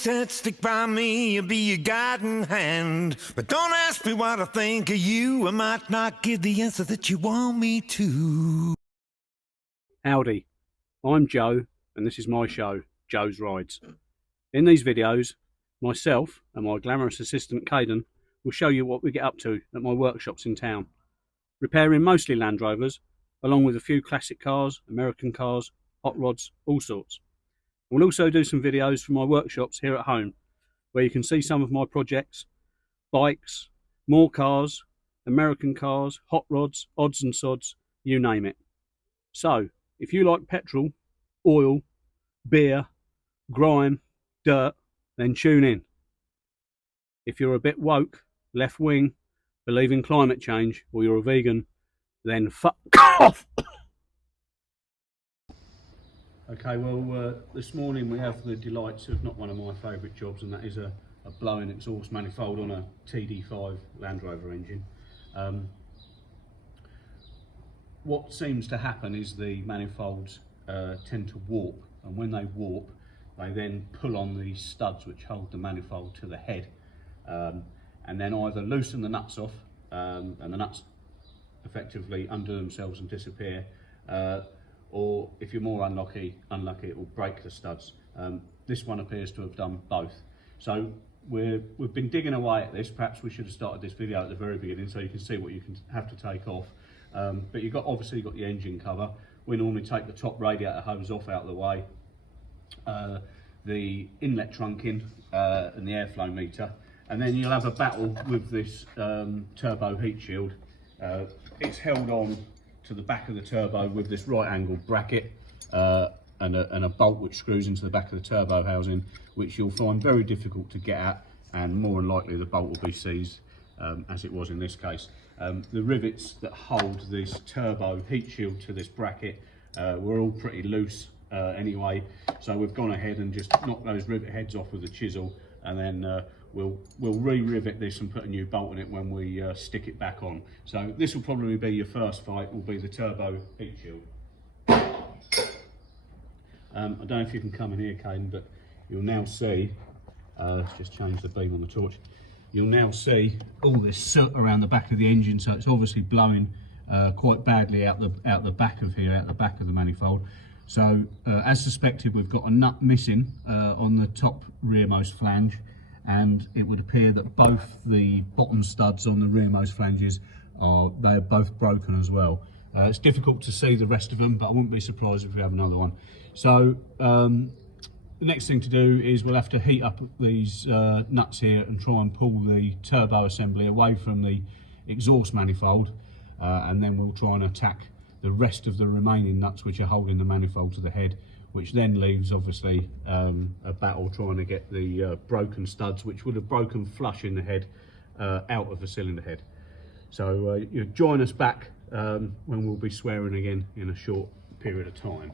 said, stick by me, you'll be your guiding hand. But don't ask me what I think of you, I might not give the answer that you want me to. Howdy, I'm Joe, and this is my show, Joe's Rides. In these videos, myself and my glamorous assistant Caden will show you what we get up to at my workshops in town, repairing mostly Land Rovers, along with a few classic cars, American cars, hot rods, all sorts. We'll also do some videos from my workshops here at home, where you can see some of my projects, bikes, more cars, American cars, hot rods, odds and sods, you name it. So, if you like petrol, oil, beer, grime, dirt, then tune in. If you're a bit woke, left wing, believe in climate change, or you're a vegan, then fuck off! Okay, well, this morning we have the delights of not one of my favourite jobs, and that is a blowing exhaust manifold on a td5 Land Rover engine. What seems to happen is the manifolds tend to warp, and when they warp, they then pull on the studs which hold the manifold to the head, and then either loosen the nuts off, and the nuts effectively undo themselves and disappear, or if you're more unlucky, it will break the studs. This one appears to have done both. So we've been digging away at this. Perhaps we should have started this video at the very beginning so you can see what you can have to take off. But you've obviously got the engine cover. We normally take the top radiator hose off out of the way, the inlet trunking and the airflow meter, and then you'll have a battle with this turbo heat shield. It's held on to the back of the turbo with this right angled bracket and a bolt which screws into the back of the turbo housing, which you'll find very difficult to get at, and more than likely the bolt will be seized, as it was in this case. The rivets that hold this turbo heat shield to this bracket were all pretty loose anyway, so we've gone ahead and just knocked those rivet heads off with a chisel, and then we'll re-rivet this and put a new bolt in it when we stick it back on. So this will probably be your first fight, will be the turbo heat shield. I don't know if you can come in here, Caden, but you'll now see, let's just change the beam on the torch, you'll now see all this soot around the back of the engine, so it's obviously blowing quite badly out the back of here, out the back of the manifold. So as suspected, we've got a nut missing on the top rearmost flange, and it would appear that both the bottom studs on the rearmost flanges they're both broken as well. It's difficult to see the rest of them, but I wouldn't be surprised if we have another one. So the next thing to do is we'll have to heat up these nuts here and try and pull the turbo assembly away from the exhaust manifold, and then we'll try and attack the rest of the remaining nuts which are holding the manifold to the head, which then leaves obviously a battle trying to get the broken studs, which would have broken flush in the head, out of the cylinder head. So you join us back when we'll be swearing again in a short period of time.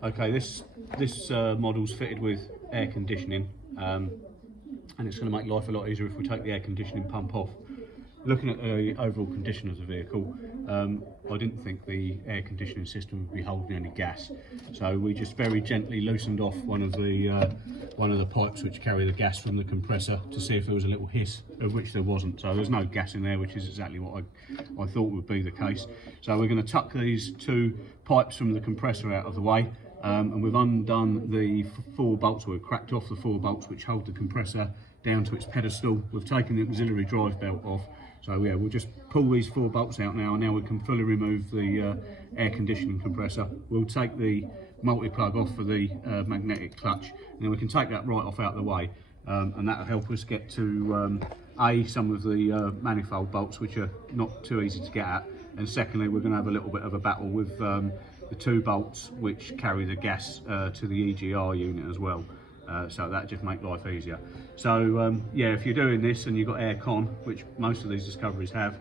Okay, this model's fitted with air conditioning, and it's going to make life a lot easier if we take the air conditioning pump off. Looking at the overall condition of the vehicle, I didn't think the air conditioning system would be holding any gas, so we just very gently loosened off one of the pipes which carry the gas from the compressor to see if there was a little hiss, of which there wasn't. So there's no gas in there, which is exactly what I thought would be the case. So we're going to tuck these two pipes from the compressor out of the way, and we've undone the four bolts, we've cracked off the four bolts which hold the compressor down to its pedestal. We've taken the auxiliary drive belt off. So yeah, we'll just pull these four bolts out now, and now we can fully remove the air conditioning compressor. We'll take the multi-plug off for the magnetic clutch, and then we can take that right off out of the way, and that'll help us get to some of the manifold bolts, which are not too easy to get at, and secondly, we're going to have a little bit of a battle with the two bolts which carry the gas to the EGR unit as well. So that just makes life easier. So yeah, if you're doing this and you've got air con, which most of these Discoveries have,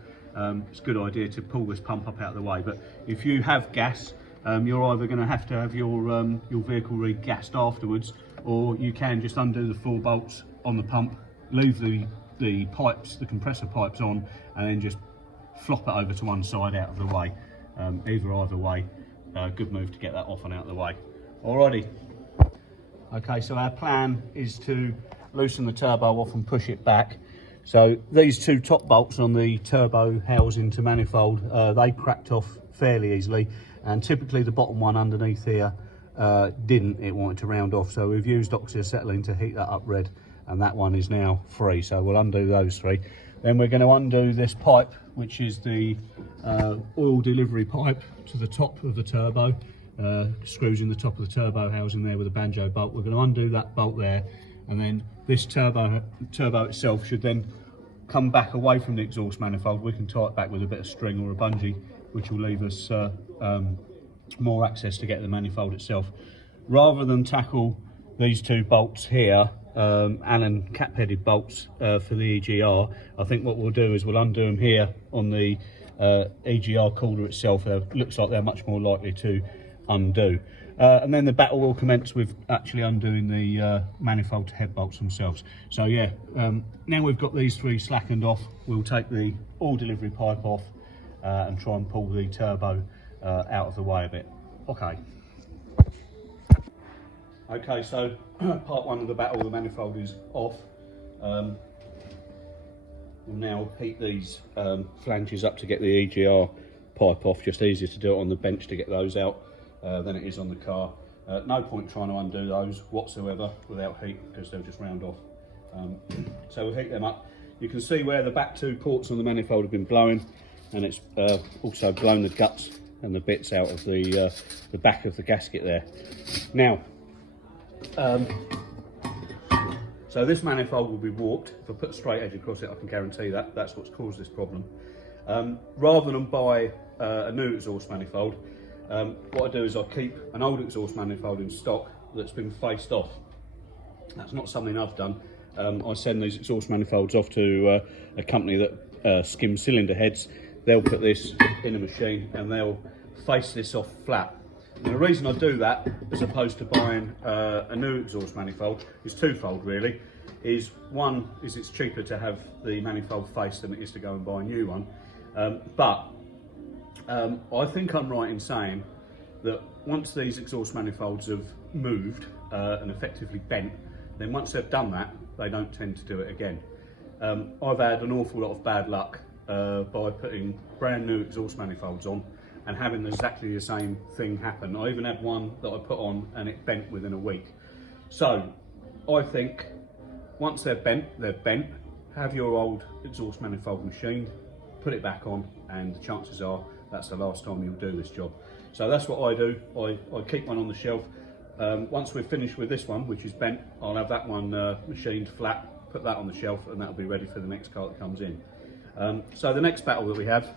it's a good idea to pull this pump up out of the way. But if you have gas, you're either going to have your vehicle re-gassed afterwards, or you can just undo the four bolts on the pump, leave the pipes, the compressor pipes on, and then just flop it over to one side out of the way. Either way, good move to get that off and out of the way. Alrighty. Okay, so our plan is to loosen the turbo off and push it back. So these two top bolts on the turbo housing to manifold, they cracked off fairly easily, and typically the bottom one underneath here didn't. It wanted to round off, so we've used oxyacetylene to heat that up red, and that one is now free. So we'll undo those three. Then we're going to undo this pipe, which is the oil delivery pipe to the top of the turbo. Screws in the top of the turbo housing there with a banjo bolt. We're going to undo that bolt there, and then this turbo itself should then come back away from the exhaust manifold. We can tie it back with a bit of string or a bungee, which will leave us more access to get the manifold itself. Rather than tackle these two bolts here, Allen cap-headed bolts for the EGR, I think what we'll do is we'll undo them here on the EGR cooler itself. Looks like they're much more likely to undo. And then the battle will commence with actually undoing the manifold head bolts themselves. So yeah, now we've got these three slackened off, we'll take the oil delivery pipe off and try and pull the turbo out of the way a bit. Okay, so part one of the battle, the manifold is off. We'll now heat these flanges up to get the EGR pipe off. Just easier to do it on the bench to get those out than it is on the car. No point trying to undo those whatsoever without heat, because they'll just round off. So we'll heat them up. You can see where the back two ports on the manifold have been blowing, and it's also blown the guts and the bits out of the back of the gasket there. Now, so this manifold will be warped. If I put a straight edge across it, I can guarantee that that's what's caused this problem. Rather than buy a new exhaust manifold, what I do is I keep an old exhaust manifold in stock that's been faced off. That's not something I've done. I send these exhaust manifolds off to a company that skims cylinder heads. They'll put this in a machine and they'll face this off flat. And the reason I do that, as opposed to buying a new exhaust manifold, is twofold really. One is it's cheaper to have the manifold faced than it is to go and buy a new one. But I think I'm right in saying that once these exhaust manifolds have moved and effectively bent, then once they've done that, they don't tend to do it again. I've had an awful lot of bad luck by putting brand new exhaust manifolds on and having exactly the same thing happen. I even had one that I put on and it bent within a week. So I think once they're bent, they're bent. Have your old exhaust manifold machined, put it back on, and the chances are that's the last time you'll do this job. So that's what I do. I keep one on the shelf. Once we're finished with this one, which is bent, I'll have that one machined flat, put that on the shelf, and that'll be ready for the next car that comes in. So the next battle that we have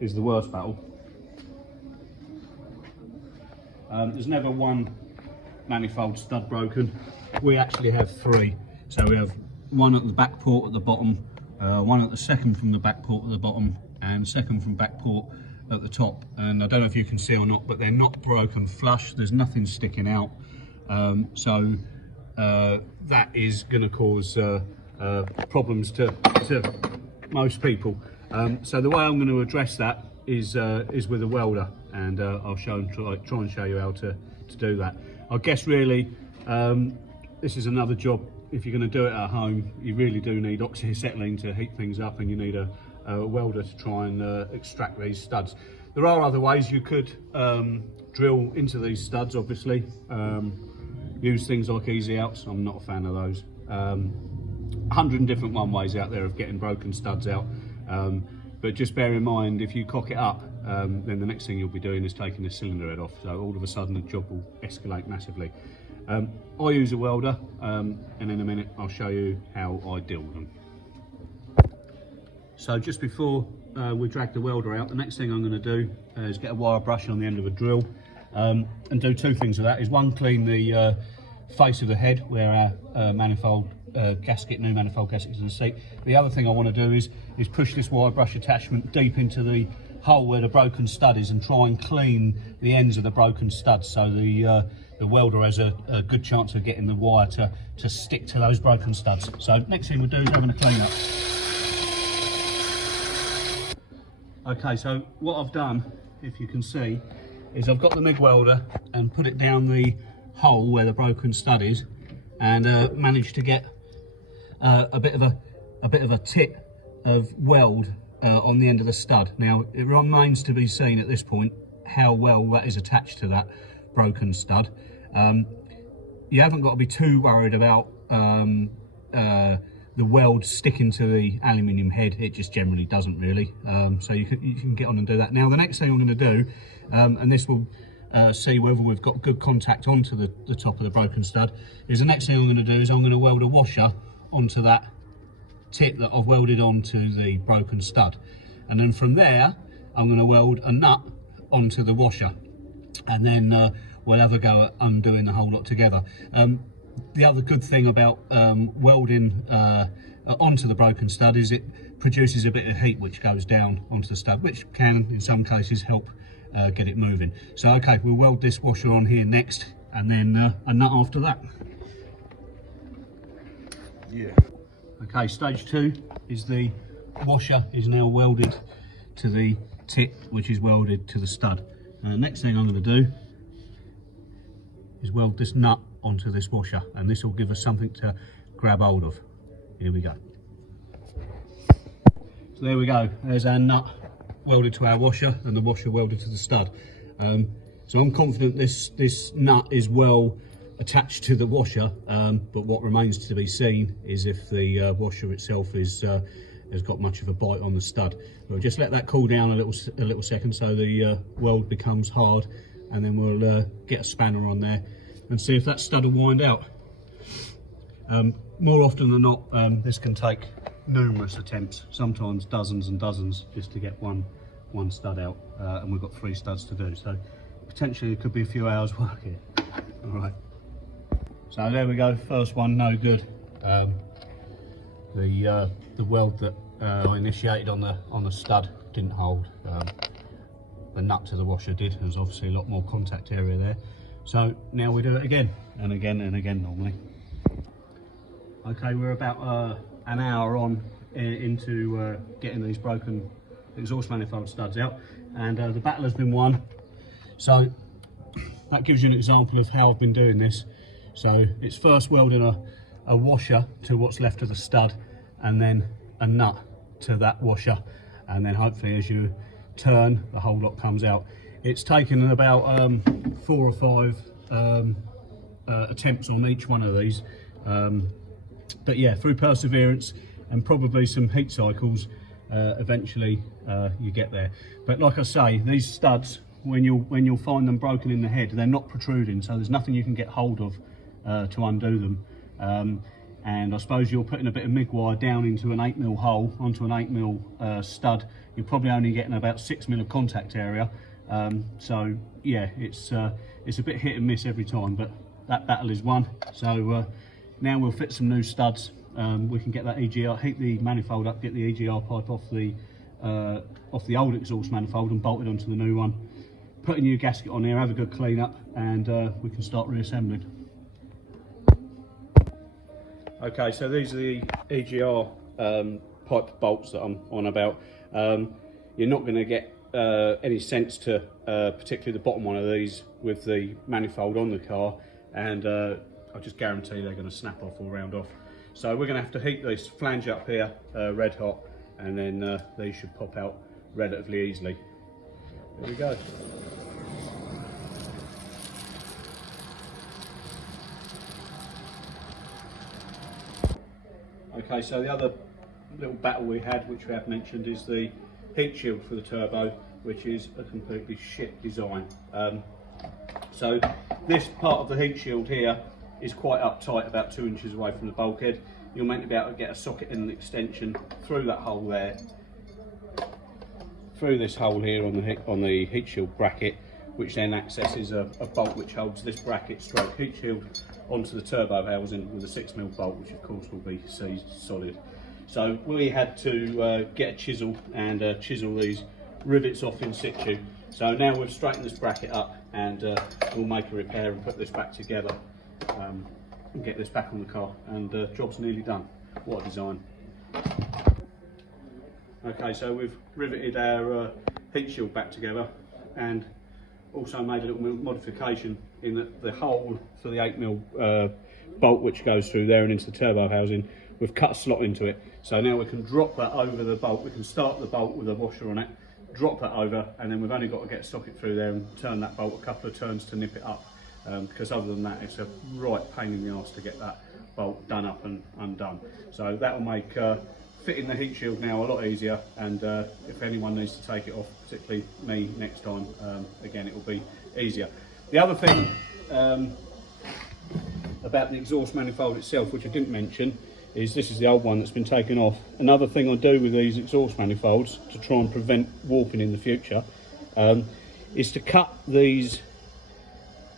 is the worst battle. There's never one manifold stud broken. We actually have three. So we have one at the back port at the bottom, one at the second from the back port at the bottom, and second from back port at the top. And I don't know if you can see or not, but they're not broken flush. There's nothing sticking out. So that is going to cause problems to most people. So the way I'm going to address that is with a welder, and I'll try and show you how to do that. I guess really this is another job. If you're going to do it at home, you really do need oxyacetylene to heat things up, and you need a welder to try and extract these studs. There are other ways. You could drill into these studs, obviously. Use things like easy outs. I'm not a fan of those. 100 different ways out there of getting broken studs out. But just bear in mind, if you cock it up, then the next thing you'll be doing is taking the cylinder head off. So all of a sudden the job will escalate massively. I use a welder, and in a minute I'll show you how I deal with them. So just before we drag the welder out, the next thing I'm going to do is get a wire brush on the end of a drill, and do two things with that. Is one, clean the face of the head where our manifold gasket, new manifold gasket is in the seat. The other thing I want to do is push this wire brush attachment deep into the hole where the broken stud is and try and clean the ends of the broken studs, so the welder has a good chance of getting the wire to stick to those broken studs. So next thing we'll do is having a clean up. Okay, so what I've done, if you can see, is I've got the MIG welder and put it down the hole where the broken stud is, and managed to get a bit of a tip of weld on the end of the stud. Now it remains to be seen at this point how well that is attached to that broken stud. You haven't got to be too worried about the weld sticking to the aluminium head. It just generally doesn't really. So you can get on and do that. Now the next thing I'm going to do, and this will see whether we've got good contact onto the top of the broken stud, is the next thing I'm going to do is I'm going to weld a washer onto that tip that I've welded onto the broken stud, and then from there I'm going to weld a nut onto the washer, and then we'll have a go at undoing the whole lot together. The other good thing about welding onto the broken stud is it produces a bit of heat which goes down onto the stud, which can in some cases help get it moving. So okay, we'll weld this washer on here next, and then a nut after that. Yeah. Okay, stage 2 is the washer is now welded to the tip, which is welded to the stud. Next thing I'm going to do is weld this nut onto this washer, and this will give us something to grab hold of. Here we go. So there we go, there's our nut welded to our washer and the washer welded to the stud. So I'm confident this nut is well attached to the washer, but what remains to be seen is if the washer itself has got much of a bite on the stud. We'll just let that cool down a little second so the weld becomes hard, and then we'll get a spanner on there and see if that stud will wind out. More often than not, this can take numerous attempts, sometimes dozens and dozens, just to get one stud out, and we've got 3 studs to do, so potentially it could be a few hours work here. All right, so there we go, first one no good. The weld that I initiated on the stud didn't hold. The nut to the washer did. There's obviously a lot more contact area there. So now we do it again and again and again normally. Okay, we're about an hour on into getting these broken exhaust manifold studs out, and the battle has been won. So that gives you an example of how I've been doing this. So it's first welding a washer to what's left of the stud, and then a nut to that washer, and then hopefully as you turn the whole lot comes out. It's taken about 4 or 5 attempts on each one of these, but yeah, through perseverance and probably some heat cycles, eventually you get there. But like I say, these studs, when you'll find them broken in the head, they're not protruding, so there's nothing you can get hold of to undo them. And I suppose you're putting a bit of MIG wire down into an 8mm hole onto an 8mm stud, you're probably only getting about 6mm of contact area. So yeah, it's a bit hit and miss every time, but that battle is won. So now we'll fit some new studs. We can get that EGR, heat the manifold up, get the EGR pipe off the old exhaust manifold and bolt it onto the new one. Put a new gasket on here, have a good clean up, and we can start reassembling. Okay, so these are the EGR pipe bolts that I'm on about. You're not going to get any sense to particularly the bottom one of these with the manifold on the car, and I just guarantee they're going to snap off or round off. So we're going to have to heat this flange up here red hot, and then these should pop out relatively easily. There we go. Okay, so the other little battle we had, which we have mentioned, is the heat shield for the turbo, which is a completely shit design. So this part of the heat shield here is quite uptight, about 2 inches away from the bulkhead. You're meant to be able to get a socket and an extension through that hole there, through this hole here on the heat shield bracket, which then accesses a bolt which holds this bracket stroke heat shield onto the turbo housing with a 6mm bolt, which of course will be seized solid. So we had to get a chisel and chisel these rivets off in situ. So now we've straightened this bracket up, and we'll make a repair and put this back together and get this back on the car, and job's nearly done. What a design. Okay, so we've riveted our heat shield back together, and also made a little modification in that the hole for the 8mm bolt which goes through there and into the turbo housing, we've cut a slot into it. So now we can drop that over the bolt. We can start the bolt with a washer on it, drop that over, and then we've only got to get a socket through there and turn that bolt a couple of turns to nip it up. Because other than that, it's a right pain in the arse to get that bolt done up and undone. So that will make fitting the heat shield now a lot easier, and if anyone needs to take it off, particularly me next time, again it will be easier. The other thing about the exhaust manifold itself, which I didn't mention, is this is the old one that's been taken off. Another thing I do with these exhaust manifolds to try and prevent warping in the future is to cut these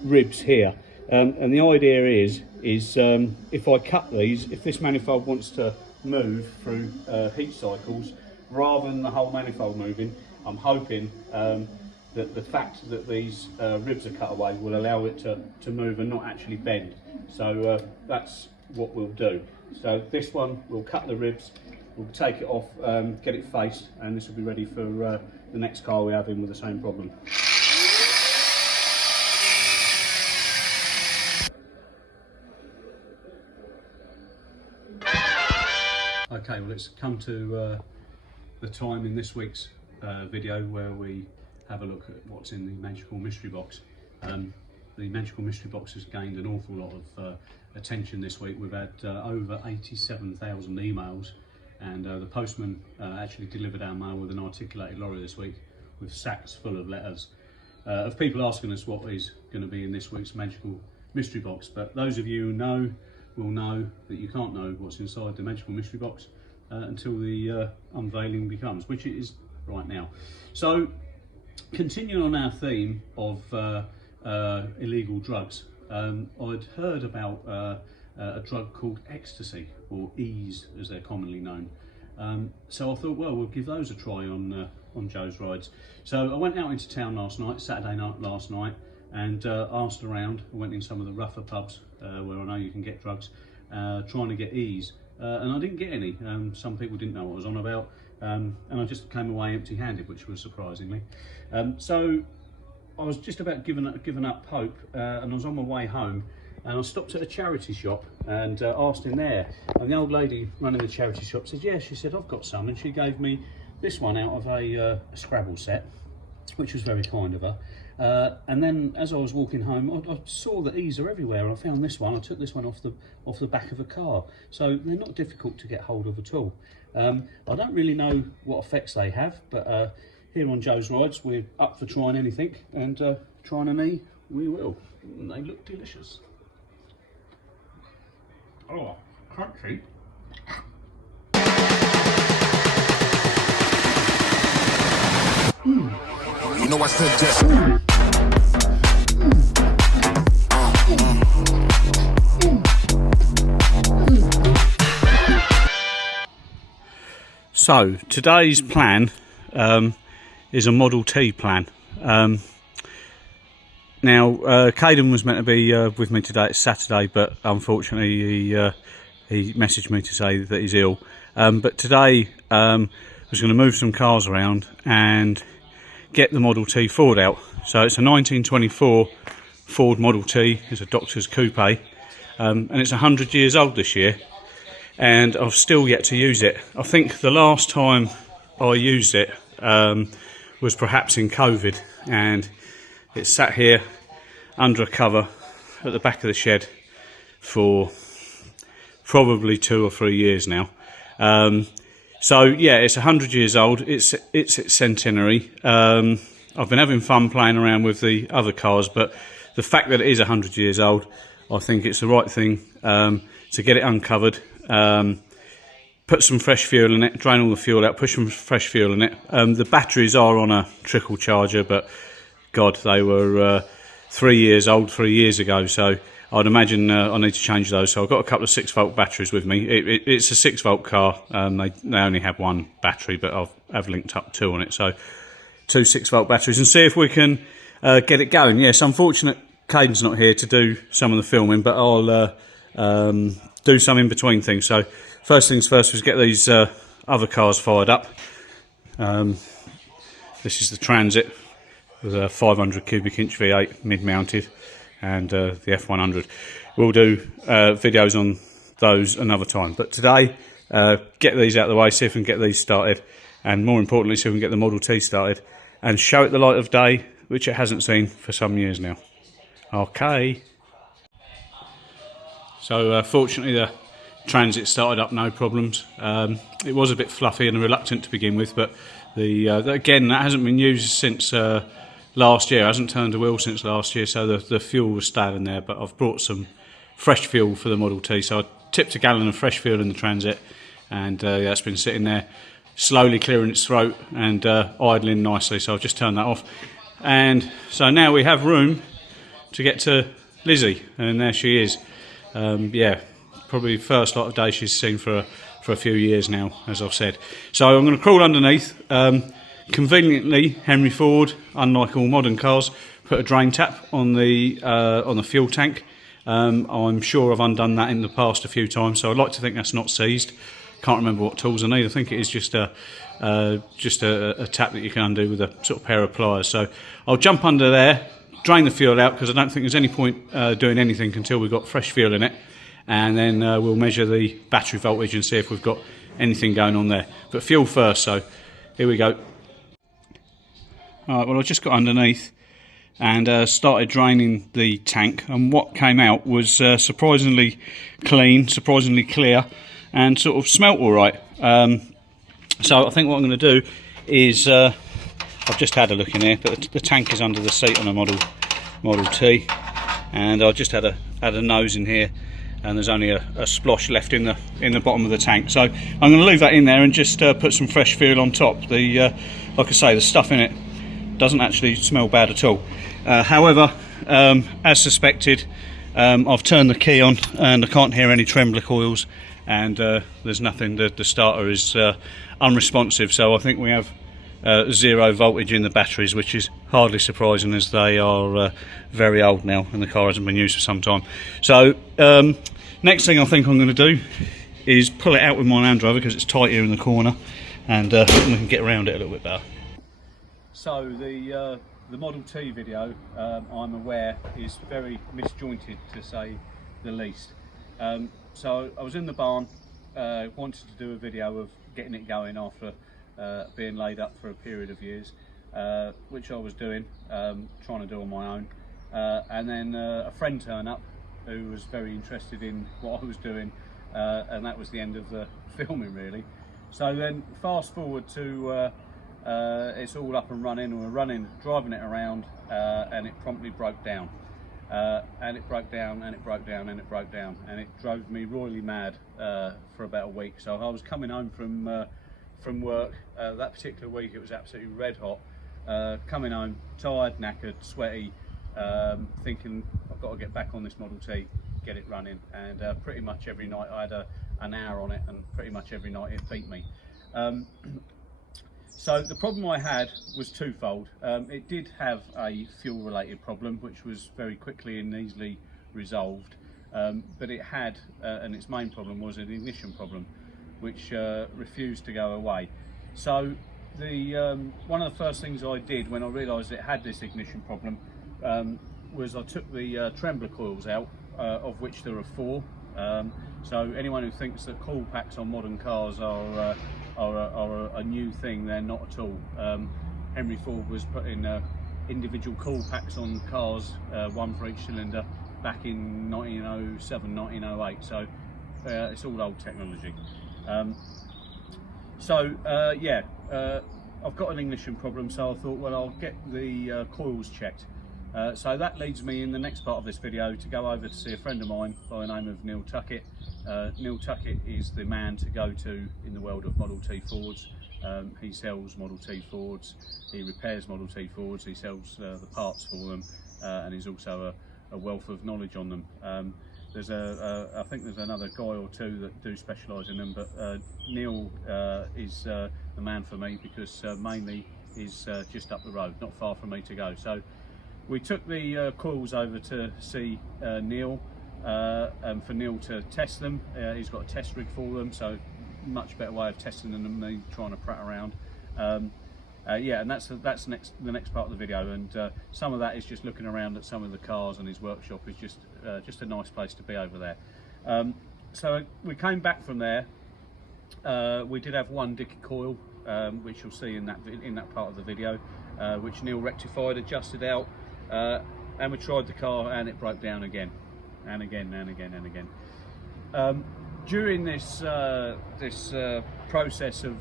ribs here, and the idea is if I cut these, if this manifold wants to move through heat cycles rather than the whole manifold moving, I'm hoping that the fact that these ribs are cut away will allow it to move and not actually bend. So that's what we'll do. So this one, we'll cut the ribs, we'll take it off, get it faced, and this will be ready for the next car we have in with the same problem. Okay, well, it's come to the time in this week's video where we have a look at what's in the Magical Mystery Box. The Magical Mystery Box has gained an awful lot of attention this week. We've had over 87,000 emails, and the postman actually delivered our mail with an articulated lorry this week with sacks full of letters of people asking us what is going to be in this week's Magical Mystery Box. But those of you who know will know that you can't know what's inside the Magical Mystery Box until the unveiling becomes, which it is right now. So, continuing on our theme of illegal drugs, I'd heard about a drug called ecstasy, or E's as they're commonly known. So I thought, well, we'll give those a try on Joe's Rides. So I went out into town last night, Saturday night last night, and asked around. I went in some of the rougher pubs where I know you can get drugs, trying to get E's, and I didn't get any. Some people didn't know what I was on about, and I just came away empty-handed, which was surprisingly. So I was just about giving up hope, and I was on my way home, and I stopped at a charity shop and asked in there, and the old lady running the charity shop said, yeah, she said, I've got some, and she gave me this one out of a Scrabble set, which was very kind of her. And then as I was walking home, I saw that E's are everywhere, and I found this one. I took this one off the back of a car, so they're not difficult to get hold of at all. I don't really know what effects they have, but here on Joe's Rides, we're up for trying anything, and trying an E, we will. And they look delicious. Oh, crunchy. You know I said just. So today's plan is a Model T plan. Now Caden was meant to be with me today. It's Saturday, but unfortunately he messaged me to say that he's ill. But today was going to move some cars around and get the Model T Ford out. So it's a 1924 Ford Model T. It's a doctor's coupe, and it's 100 years old this year, and I've still yet to use it. I think the last time I used it was perhaps in COVID, and it sat here under a cover at the back of the shed for probably 2 or 3 years now. So yeah, it's 100 years old. It's its centenary. I've been having fun playing around with the other cars, but the fact that it is 100 years old, I think it's the right thing to get it uncovered, put some fresh fuel in it, drain all the fuel out, put some fresh fuel in it. The batteries are on a trickle charger, but God, they were 3 years old 3 years ago, so I'd imagine I need to change those. So I've got a couple of 6-volt batteries with me. It's a 6-volt car. They only have one battery, but I've linked up 2 on it. So 2 6-volt batteries, and see if we can get it going. Yes, unfortunate Caden's not here to do some of the filming, but I'll do some in between things. So first things first was get these other cars fired up. This is the Transit with a 500 cubic inch V8 mid-mounted, and the F100. We'll do videos on those another time, but today get these out of the way, see if we can get these started, and more importantly, see if we can get the Model T started and show it the light of day, which it hasn't seen for some years now. Okay. So fortunately the Transit started up no problems. It was a bit fluffy and reluctant to begin with, but again, that hasn't been used since last year. It hasn't turned a wheel since last year, so the fuel was stale in there. But I've brought some fresh fuel for the Model T, so I tipped a gallon of fresh fuel in the Transit, and that's been sitting there slowly clearing its throat and idling nicely. So I've just turned that off, and so now we have room to get to Lizzie, and there she is. Yeah, probably first light of day she's seen for a few years now, as I've said. So I'm going to crawl underneath. Conveniently, Henry Ford, unlike all modern cars, put a drain tap on the fuel tank. I'm sure I've undone that in the past a few times, so I'd like to think that's not seized. Can't remember what tools I need. I think it is just a tap that you can undo with a sort of pair of pliers. So I'll jump under there, drain the fuel out, because I don't think there's any point doing anything until we've got fresh fuel in it, and then we'll measure the battery voltage and see if we've got anything going on there. But fuel first, so here we go. Alright, well, I just got underneath and started draining the tank, and what came out was surprisingly clean, surprisingly clear, and sort of smelt alright. So I think what I'm going to do is, I've just had a look in here, but the tank is under the seat on a Model T, and I just had a nose in here, and there's only a splosh left in the bottom of the tank. So I'm going to leave that in there and just put some fresh fuel on top. Like I say, the stuff in it doesn't actually smell bad at all. However, as suspected, I've turned the key on and I can't hear any trembler coils, and there's nothing. The starter is unresponsive, so I think we have 0 voltage in the batteries, which is hardly surprising, as they are very old now and the car hasn't been used for some time. So next thing I think I'm going to do is pull it out with my Land Rover, because it's tight here in the corner, and we can get around it a little bit better. So the Model T video, I'm aware, is very misjointed, to say the least. So I was in the barn, wanted to do a video of getting it going after being laid up for a period of years, which I was doing, trying to do on my own, and then a friend turned up who was very interested in what I was doing, and that was the end of the filming, really. So then fast forward to it's all up and running, and we're driving it around, and it promptly broke down, and it broke down, and it broke down, and it broke down, and it drove me royally mad for about a week. So I was coming home from work that particular week. It was absolutely red hot, coming home tired, knackered, sweaty, thinking I've got to get back on this Model T, get it running, and pretty much every night I had an hour on it, and pretty much every night it beat me. So the problem I had was twofold. It did have a fuel related problem, which was very quickly and easily resolved, but it had, and its main problem was an ignition problem, which refused to go away. So one of the first things I did when I realised it had this ignition problem was I took the trembler coils out, of which there are 4. So anyone who thinks that coil packs on modern cars are a new thing, they're not at all. Henry Ford was putting individual coil packs on cars, one for each cylinder, back in 1907, 1908. So it's all old technology. Yeah, I've got an ignition problem, so I thought, well, I'll get the coils checked. So that leads me in the next part of this video to go over to see a friend of mine by the name of Neil Tuckett. Neil Tuckett is the man to go to in the world of Model T Fords. He sells Model T Fords, he repairs Model T Fords, he sells the parts for them, and he's also a wealth of knowledge on them. I think there's another guy or two that do specialise in them, but Neil is the man for me, because mainly he's just up the road, not far from me to go. So we took the coils over to see Neil, and for Neil to test them. He's got a test rig for them, so much better way of testing them than me trying to prat around. yeah, and that's the next part of the video, and some of that is just looking around at some of the cars, and his workshop is just a nice place to be over there. So we came back from there. We did have one dicky coil, which you'll see in that part of the video, which Neil rectified, adjusted out, and we tried the car, and it broke down again, and again, and again, and again. During this process of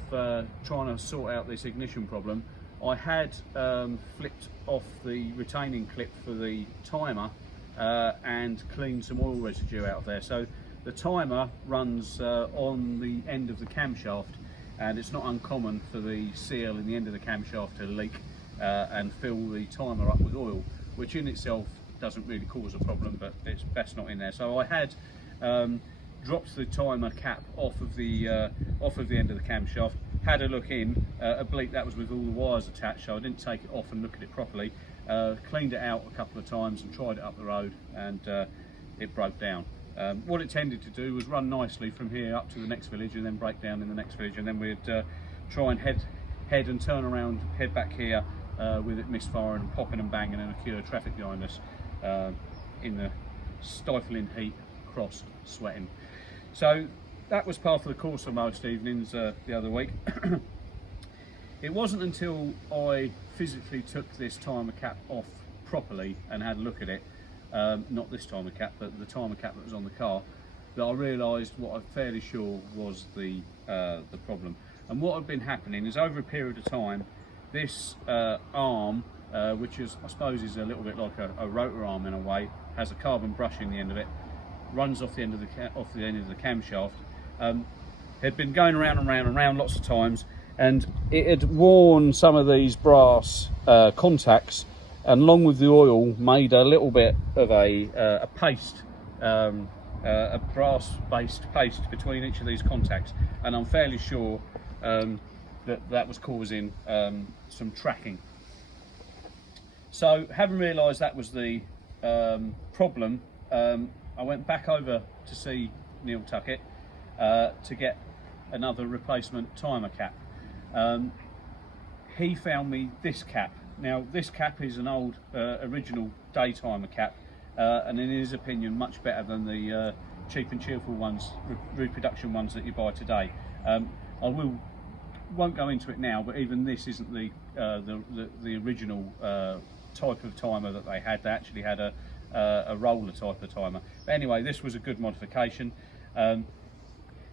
trying to sort out this ignition problem, I had flipped off the retaining clip for the timer and cleaned some oil residue out of there. So the timer runs on the end of the camshaft, and it's not uncommon for the seal in the end of the camshaft to leak and fill the timer up with oil, which in itself doesn't really cause a problem, but it's best not in there. So I had dropped the timer cap off of the end of the camshaft, had a look in, oblique that was with all the wires attached, so I didn't take it off and look at it properly, cleaned it out a couple of times and tried it up the road, and it broke down. What it tended to do was run nicely from here up to the next village and then break down in the next village, and then we'd try and head and turn around, head back here with it misfiring and popping and banging and a queue of traffic behind us in the stifling heat, cross, sweating. So that was part of the course for most evenings the other week. It wasn't until I physically took this timer cap off properly and had a look at it, not this timer cap, but the timer cap that was on the car, that I realised what I'm fairly sure was the problem. And what had been happening is, over a period of time, this arm, which is, I suppose, is a little bit like a rotor arm in a way, has a carbon brush in the end of it, runs off the end of the camshaft, had been going around and round and round lots of times, and it had worn some of these brass contacts, and along with the oil made a little bit of a paste, a brass-based paste between each of these contacts, and I'm fairly sure that was causing some tracking. So, having realised that was the problem, I went back over to see Neil Tuckett to get another replacement timer cap. He found me this cap. Now, this cap is an old original day timer cap, and in his opinion much better than the cheap and cheerful ones, reproduction ones that you buy today. I won't go into it now, but even this isn't the original type of timer that they had. They actually had a roller type of timer. But anyway, this was a good modification.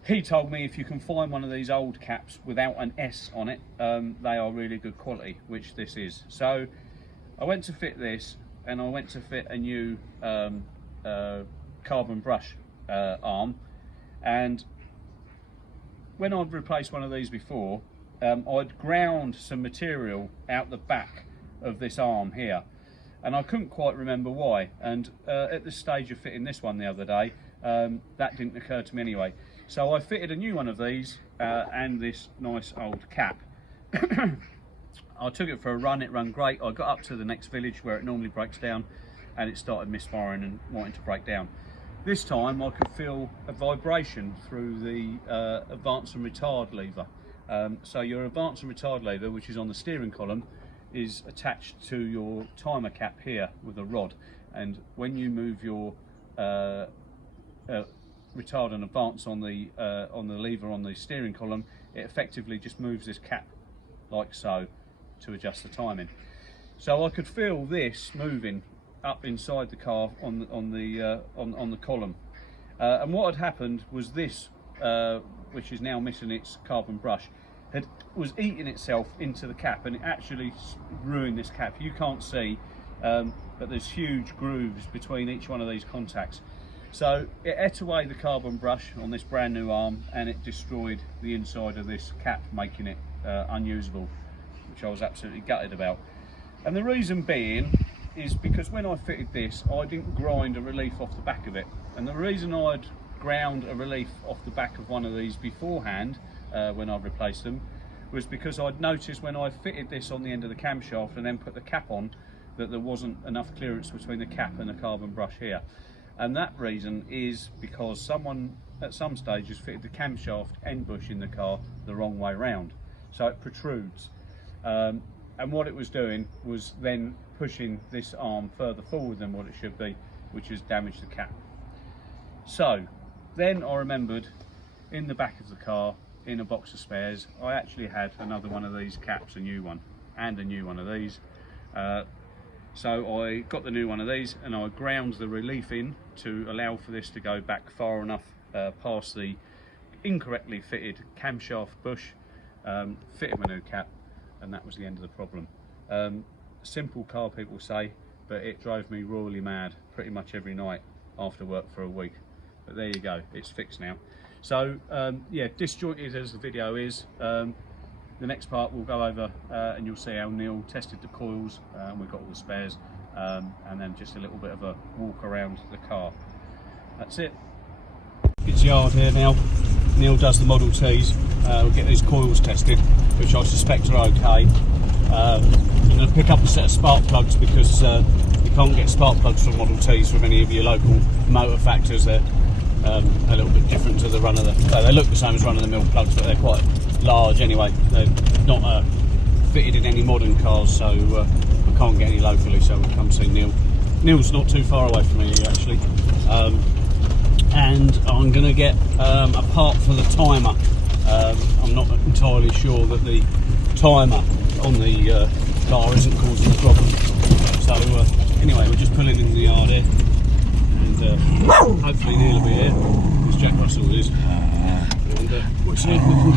He told me if you can find one of these old caps without an S on it, they are really good quality, which this is. So I went to fit this, and I went to fit a new carbon brush arm, and when I'd replaced one of these before, I'd ground some material out the back of this arm here, and I couldn't quite remember why, and at the stage of fitting this one the other day, that didn't occur to me anyway. So I fitted a new one of these and this nice old cap. I took it for a run, it ran great. I got up to the next village where it normally breaks down, and it started misfiring and wanting to break down. This time I could feel a vibration through the advance and retard lever. So your advance and retard lever, which is on the steering column, is attached to your timer cap here with a rod, and when you move your retard and advance on the lever on the steering column, it effectively just moves this cap like so to adjust the timing. So I could feel this moving up inside the car on the column, and what had happened was this, which is now missing its carbon brush, was eating itself into the cap, and it actually ruined this cap. You can't see, but there's huge grooves between each one of these contacts. So it ate away the carbon brush on this brand new arm, and it destroyed the inside of this cap, making it unusable, which I was absolutely gutted about. And the reason being is because when I fitted this, I didn't grind a relief off the back of it. And the reason I'd ground a relief off the back of one of these beforehand, when I replaced them, was because I'd noticed when I fitted this on the end of the camshaft and then put the cap on, that there wasn't enough clearance between the cap and the carbon brush here. And that reason is because someone at some stage has fitted the camshaft end bush in the car the wrong way round, so it protrudes. And what it was doing was then pushing this arm further forward than what it should be, which has damaged the cap. So then I remembered, in the back of the car, in a box of spares, I actually had another one of these caps, a new one, and a new one of these. So I got the new one of these and I ground the relief in to allow for this to go back far enough past the incorrectly fitted camshaft bush, fitted my new cap, and that was the end of the problem. Simple car, people say, but it drove me royally mad pretty much every night after work for a week. But there you go, it's fixed now. So yeah, disjointed as the video is, the next part we'll go over and you'll see how Neil tested the coils, and we've got all the spares, and then just a little bit of a walk around the car. That's it. It's yard here now. Neil does the Model Ts. We'll get these coils tested, which I suspect are okay. I'm going to pick up a set of spark plugs because you can't get spark plugs from Model Ts from any of your local motor factors. They're a little bit different to the they look the same as run-of-the-mill plugs, but they're quite large anyway. They're not fitted in any modern cars, so I can't get any locally, so we'll come see Neil. Neil's not too far away from me actually. And I'm going to get a part for the timer. I'm not entirely sure that the timer on the car isn't causing a problem. So anyway, we're just pulling in the yard here, and hopefully Neil will be here, because Jack Russell is, and we'll see if we can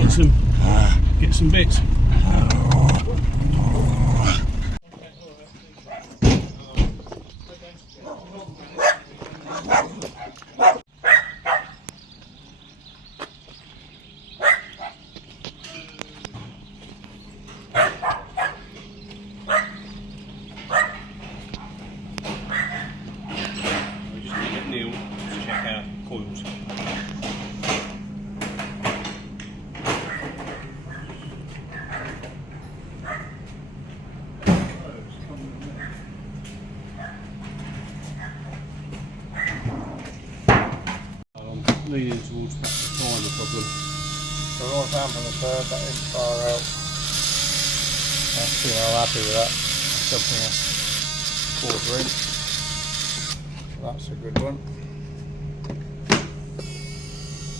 get some bits. Leaning towards perhaps the timer problem. So right down from the third, that isn't far out. I'm happy with that. Something a 1/4 inch. That's a good one.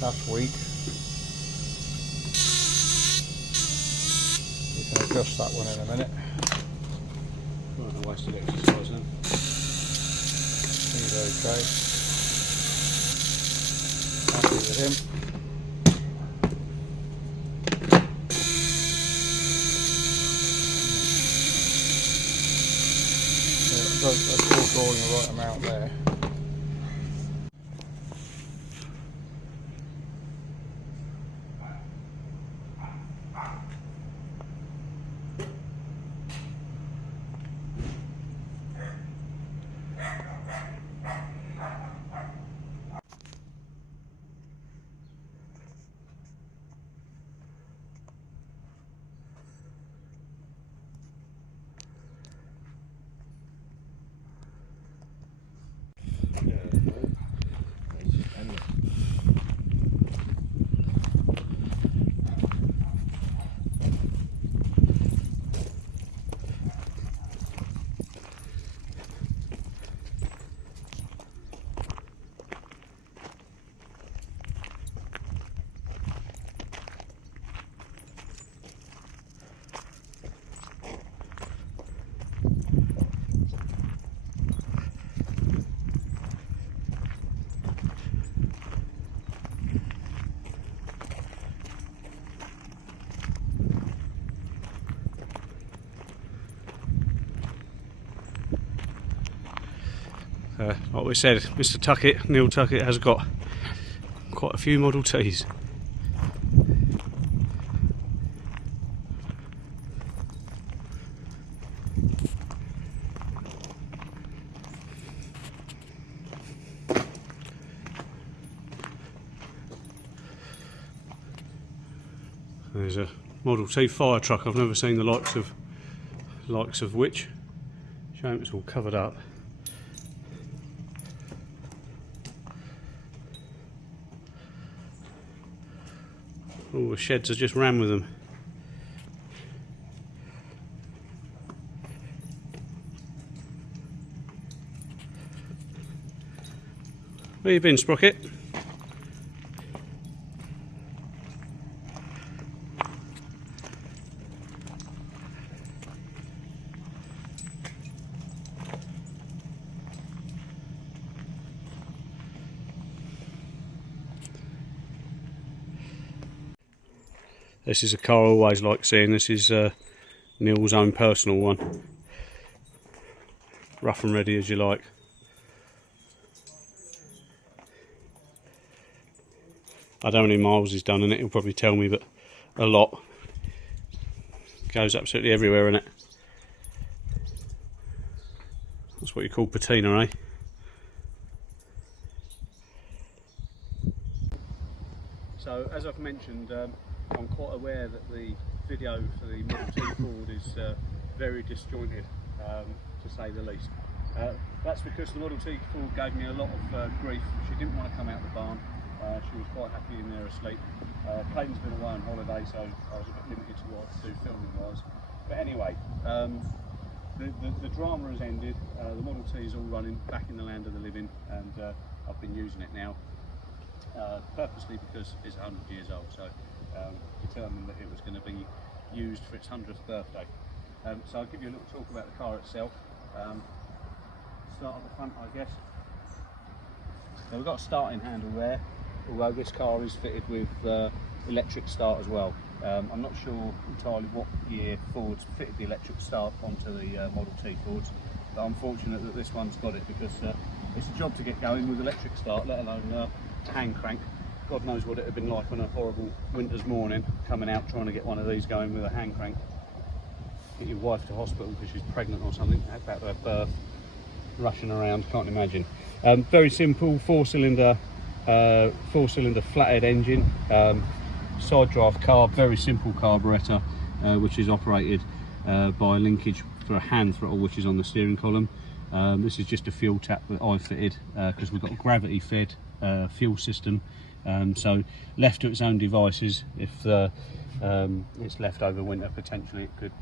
That's weak. You can adjust that one in a minute. Not a wasted exercise then. He's okay. Happy with him. That's all going the right amount there. Like we said, Mr. Tuckett, Neil Tuckett, has got quite a few Model Ts. There's a Model T fire truck. I've never seen the likes of which. Shame it's all covered up. All the sheds are just ran with them. Where you been, Sprocket? This is a car I always like seeing. This is Neil's own personal one. Rough and ready as you like. I don't know how many miles he's done in it, he'll probably tell me, but a lot. Goes absolutely everywhere in it. That's what you call patina, eh? So, as I've mentioned, I'm quite aware that the video for the Model T Ford is very disjointed, to say the least. That's because the Model T Ford gave me a lot of grief. She didn't want to come out the barn. She was quite happy in there asleep. Clayton's been away on holiday, so I was a bit limited to what I could do filming wise. But anyway, the drama has ended. The Model T is all running back in the land of the living, and I've been using it now purposely because it's 100 years old. So determined that it was going to be used for its 100th birthday. So I'll give you a little talk about the car itself. Start at the front, I guess. So we've got a starting handle there, although this car is fitted with electric start as well. I'm not sure entirely what year Ford's fitted the electric start onto the Model T Fords, but I'm fortunate that this one's got it, because it's a job to get going with electric start, let alone hand crank. God knows what it would have been like on a horrible winter's morning, coming out trying to get one of these going with a hand crank. Get your wife to hospital because she's pregnant or something, about to have birth, rushing around, can't imagine. Very simple four-cylinder flathead engine, side drive carb, very simple carburettor, which is operated by a linkage for a hand throttle, which is on the steering column. This is just a fuel tap that I fitted because we've got a gravity fed fuel system. So left to its own devices, if it's left over winter, potentially it could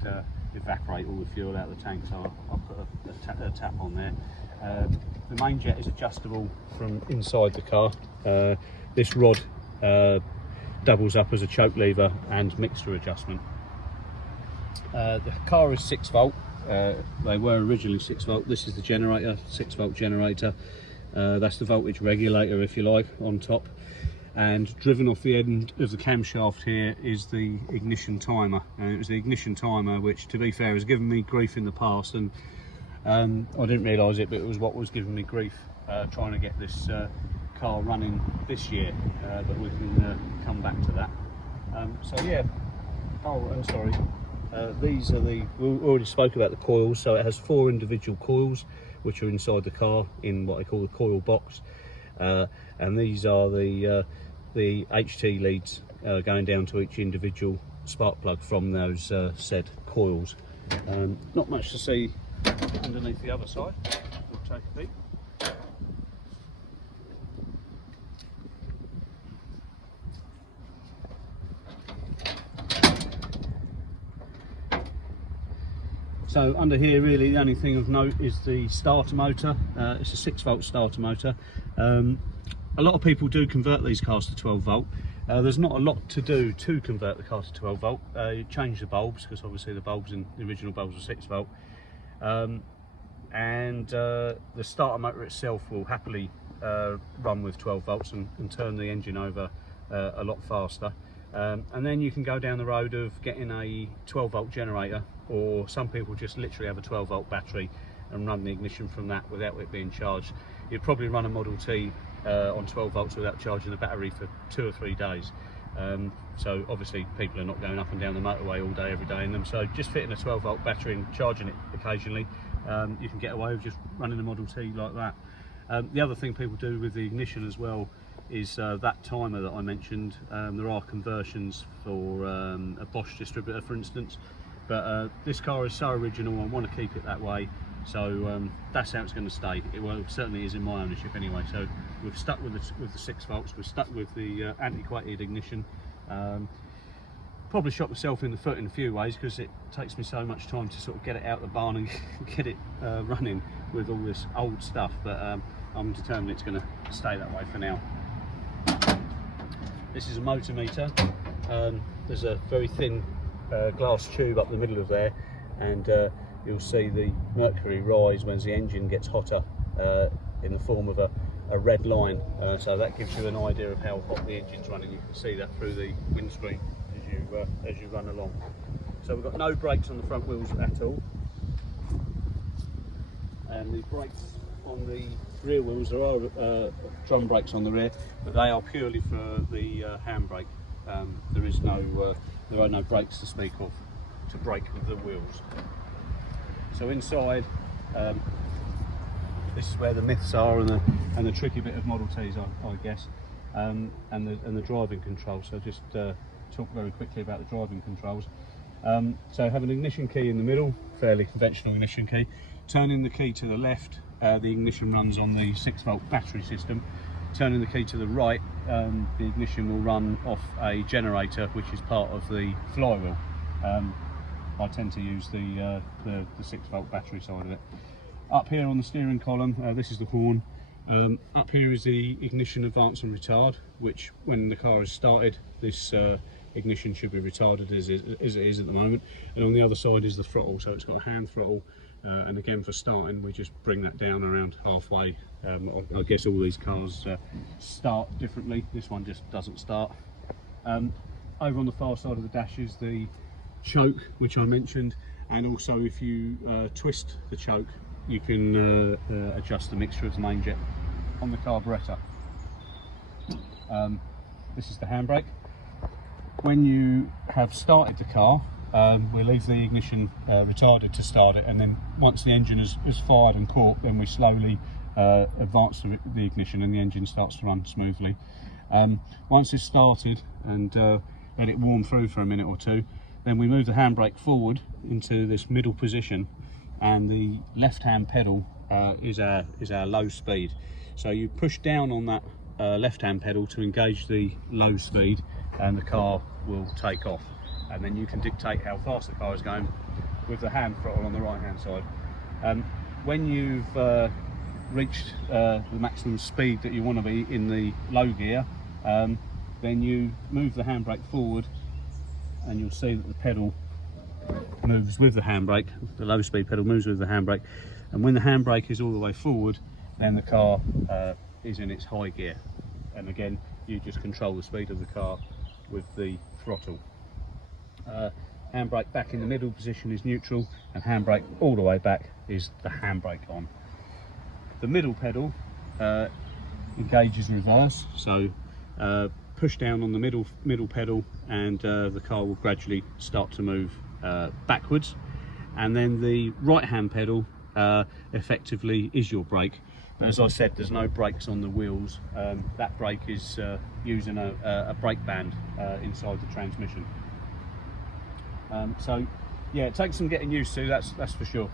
evaporate all the fuel out of the tank, so I'll put a tap on there. The main jet is adjustable from inside the car. This rod doubles up as a choke lever and mixture adjustment. The car is 6 volt. They were originally 6 volt. This is the generator, 6 volt generator. That's the voltage regulator, if you like, on top. And driven off the end of the camshaft here is the ignition timer. And it was the ignition timer which, to be fair, has given me grief in the past, and I didn't realise it, but it was what was giving me grief trying to get this car running this year, but we can come back to that. So yeah, oh, and sorry, these are we already spoke about the coils, so it has 4 individual coils which are inside the car in what I call the coil box, and these are the HT leads going down to each individual spark plug from those said coils. Not much to see underneath the other side. We'll take a peek. So under here, really the only thing of note is the starter motor. It's a 6 volt starter motor. A lot of people do convert these cars to 12 volt. There's not a lot to do to convert the car to 12 volt. You change the bulbs, because obviously the bulbs in the original bulbs are 6 volt. And the starter motor itself will happily run with 12 volts and turn the engine over a lot faster. And then you can go down the road of getting a 12 volt generator, or some people just literally have a 12 volt battery and run the ignition from that without it being charged. You'd probably run a Model T on 12 volts without charging the battery for 2 or 3 days. So obviously people are not going up and down the motorway all day every day in them, so just fitting a 12 volt battery and charging it occasionally, you can get away with just running a Model T like that. The other thing people do with the ignition as well is that timer that I mentioned. There are conversions for a Bosch distributor, for instance, but this car is so original, I want to keep it that way, so that's how it's going to stay. It certainly is in my ownership anyway. So we've stuck with the 6 volts, we're stuck with the antiquated ignition. Probably shot myself in the foot in a few ways, because it takes me so much time to sort of get it out the barn and get it running with all this old stuff, but I'm determined it's going to stay that way for now. This is a motor meter. There's a very thin glass tube up the middle of there, and you'll see the mercury rise when the engine gets hotter in the form of a red line. So that gives you an idea of how hot the engine's running. You can see that through the windscreen as you run along. So we've got no brakes on the front wheels at all, and the brakes on the rear wheels, there are drum brakes on the rear, but they are purely for the handbrake. There are no brakes to speak of to brake with the wheels. So inside, this is where the myths are and the tricky bit of Model Ts, I guess, and the driving controls. So just talk very quickly about the driving controls. So have an ignition key in the middle, fairly conventional ignition key. Turning the key to the left, the ignition runs on the 6-volt battery system. Turning the key to the right, the ignition will run off a generator which is part of the flywheel. I tend to use the 6-volt battery side of it. Up here on the steering column, this is the horn. Up here is the ignition advance and retard, which when the car is started, this ignition should be retarded as it is at the moment. And on the other side is the throttle, so it's got a hand throttle, and again for starting we just bring that down around halfway. I guess all these cars start differently. This one just doesn't start. Over on the far side of the dash is the choke, which I mentioned, and also if you twist the choke, you can adjust the mixture of the main jet on the carburettor. This is the handbrake. When you have started the car, we leave the ignition retarded to start it, and then once the engine is fired and caught, then we slowly advance the ignition and the engine starts to run smoothly. Once it's started and let it warm through for a minute or two, then we move the handbrake forward into this middle position, and the left-hand pedal is our low speed. So you push down on that left-hand pedal to engage the low speed, and the car will take off. And then you can dictate how fast the car is going with the hand throttle on the right-hand side. When you've reached the maximum speed that you want to be in the low gear, then you move the handbrake forward, and you'll see that the pedal moves with the handbrake. The low speed pedal moves with the handbrake, and when the handbrake is all the way forward, then the car is in its high gear, and again you just control the speed of the car with the throttle. Handbrake back in the middle position is neutral, and handbrake all the way back is the handbrake on. The middle pedal engages reverse, so push down on the middle pedal and the car will gradually start to move backwards. And then the right hand pedal effectively is your brake, but as I said, there's no brakes on the wheels. That brake is using a brake band inside the transmission. So yeah, it takes some getting used to, that's for sure.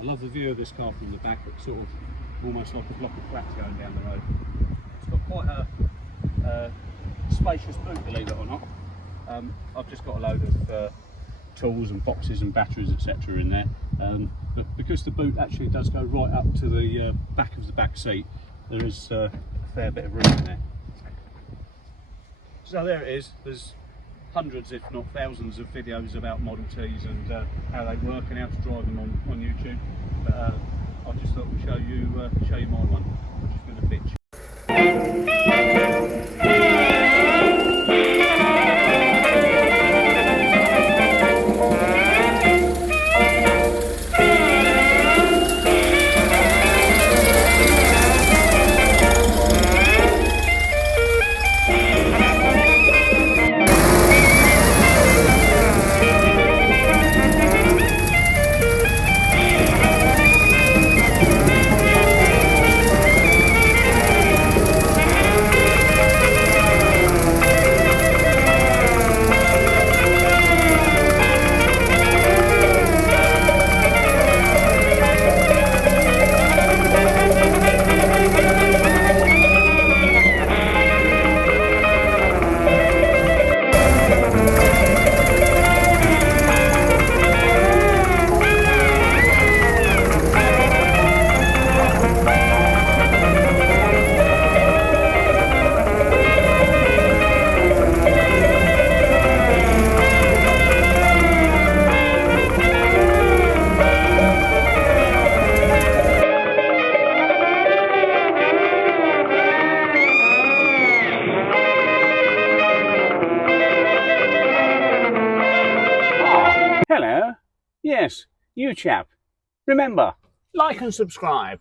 I love the view of this car from the back. It's sort of almost like a block of flats going down the road. It's got quite a spacious boot, believe it or not. I've just got a load of tools and boxes and batteries, etc. in there. But because the boot actually does go right up to the back of the back seat, there is a fair bit of room in there. So there it is. There's hundreds, if not thousands, of videos about Model Ts and how they work and how to drive them on YouTube. But I just thought we'd show you my one, which is going to pitch. chap. Remember, like and subscribe.